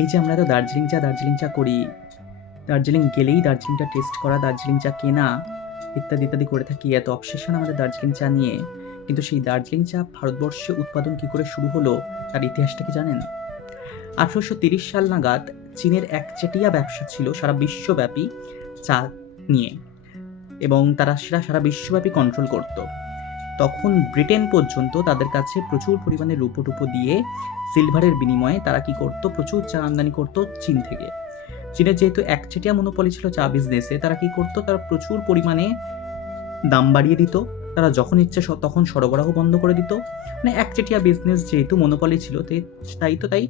এই যে আমরা তো দার্জিলিং চা করি, দার্জিলিং গেলেই দার্জিলিংটা টেস্ট করা, দার্জিলিং চা কেনা, ইত্যাদি ইত্যাদি করে থাকি, এত অবসেশন আমাদের দার্জিলিং চা নিয়ে। কিন্তু সেই দার্জিলিং চা ভারতবর্ষে উৎপাদন কী করে শুরু হলো তার ইতিহাসটা কি জানেন? 1830 সাল নাগাদ চীনের একচেটিয়া ব্যবসা ছিল সারা বিশ্বব্যাপী চা নিয়ে, এবং তারা সেটা সারা বিশ্বব্যাপী কন্ট্রোল করত। তখন ব্রিটেন পর্যন্ত তাদের কাছে প্রচুর পরিমাণে রূপো টুপো দিয়ে সিলভারের বিনিময়ে তারা কি করত, প্রচুর চা আমদানি করত চীন থেকে। চীনের যেহেতু একচেটিয়া মনোপলি ছিল চা বিজনেসে, তারা কি করত, তারা প্রচুর পরিমাণে দাম বাড়িয়ে দিত, তারা যখন ইচ্ছে তখন সরবরাহ বন্ধ করে দিত। মানে একচেটিয়া বিজনেস যেহেতু মনোপলি ছিল, তাই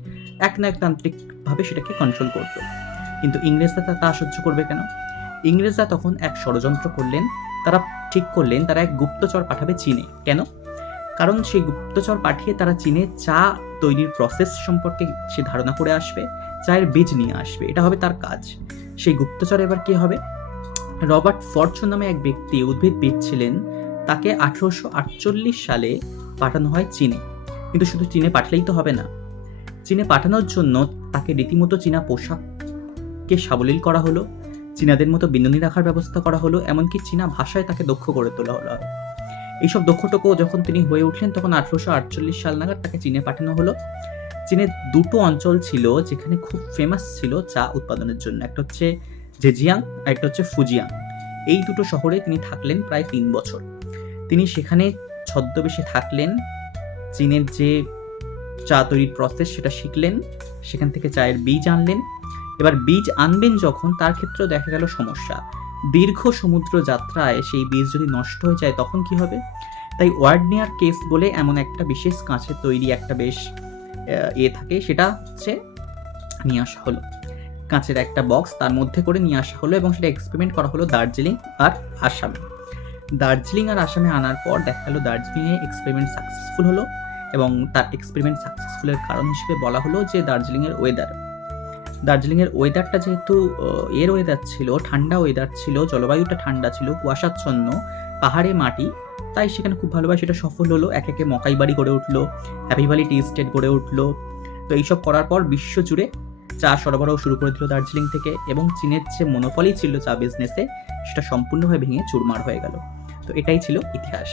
একনায়কতান্ত্রিকভাবে সেটাকে কন্ট্রোল করত। কিন্তু ইংরেজরা তা সহ্য করবে কেন? ইংরেজরা তখন এক ষড়যন্ত্র করলেন। তারা ঠিক করলেন তারা এক গুপ্তচর পাঠাবে চীনে। কেন? কারণ সেই গুপ্তচর পাঠিয়ে তারা চীনে চা তৈরির প্রসেস সম্পর্কে সে ধারণা করে আসবে, চায়ের বীজ নিয়ে আসবে, এটা হবে তার কাজ। সেই গুপ্তচর এবার কে হবে? রবার্ট ফরচুন নামে এক ব্যক্তি উদ্ভিদবিদ ছিলেন, তাকে 1848 সালে পাঠানো হয় চীনে। কিন্তু শুধু চীনে পাঠালেই তো হবে না, চীনে পাঠানোর জন্য তাকে রীতিমতো চীনা পোশাককে সাবলীল করা হলো, চীনাদের মতো বিনুনি রাখার ব্যবস্থা করা হলো, এমনকি চীনা ভাষায় তাকে দক্ষ করে তোলা হলো। এইসব দক্ষটুকু যখন তিনি হয়ে উঠলেন, তখন 1848 সাল নাগাদ তাকে চীনে পাঠানো হলো। চীনে দুটো অঞ্চল ছিল যেখানে খুব ফেমাস ছিল চা উৎপাদনের জন্য, একটা হচ্ছে জেজিয়াং আর একটা হচ্ছে ফুজিয়াং। এই দুটো শহরে তিনি থাকলেন প্রায় 3 বছর। তিনি সেখানে ছদ্মবেশে থাকলেন, চীনের যে চা তৈরির প্রসেস সেটা শিখলেন, সেখান থেকে চায়ের বীজ আনলেন। এবার বীজ আনবেন যখন, তার ক্ষেত্রেও দেখা গেল সমস্যা। দীর্ঘ সমুদ্র যাত্রায় সেই বীজ যদি নষ্ট হয়ে যায় তখন কি হবে? তাই ওয়ার্ডনিয়ার কেস বলে এমন একটা বিশেষ কাঁচের তৈরি একটা বেশ থাকে, সেটা হচ্ছে নিয়ে আসা হলো। কাঁচের একটা বক্স, তার মধ্যে করে নিয়ে আসা হলো এবং সেটা এক্সপেরিমেন্ট করা হলো দার্জিলিং আর আসামে। দার্জিলিং আর আসামে আনার পর দেখা গেলো দার্জিলিংয়ে এক্সপেরিমেন্ট সাকসেসফুল হলো, এবং তার এক্সপেরিমেন্ট সাকসেসফুলের কারণ হিসেবে বলা হলো যে দার্জিলিংয়ের ওয়েদারটা যেহেতু ওয়েদার ছিল, ঠান্ডা ওয়েদার ছিল, জলবায়ুটা ঠান্ডা ছিল, কুয়াশাচ্ছন্ন, পাহাড়ে মাটি, তাই সেখানে খুব ভালোভাবে সেটা সফল হলো। একে একে মকাই বাড়ি গড়ে উঠলো, হ্যাপি ভ্যালি টি এস্টেট গড়ে উঠলো। তো এইসব করার পর বিশ্বজুড়ে চা সরবরাহ শুরু করে দিল দার্জিলিং থেকে, এবং চীনের যে মনোপলি ছিল চা বিজনেসে, সেটা সম্পূর্ণভাবে ভেঙে চুরমার হয়ে গেল। তো এটাই ছিল ইতিহাস।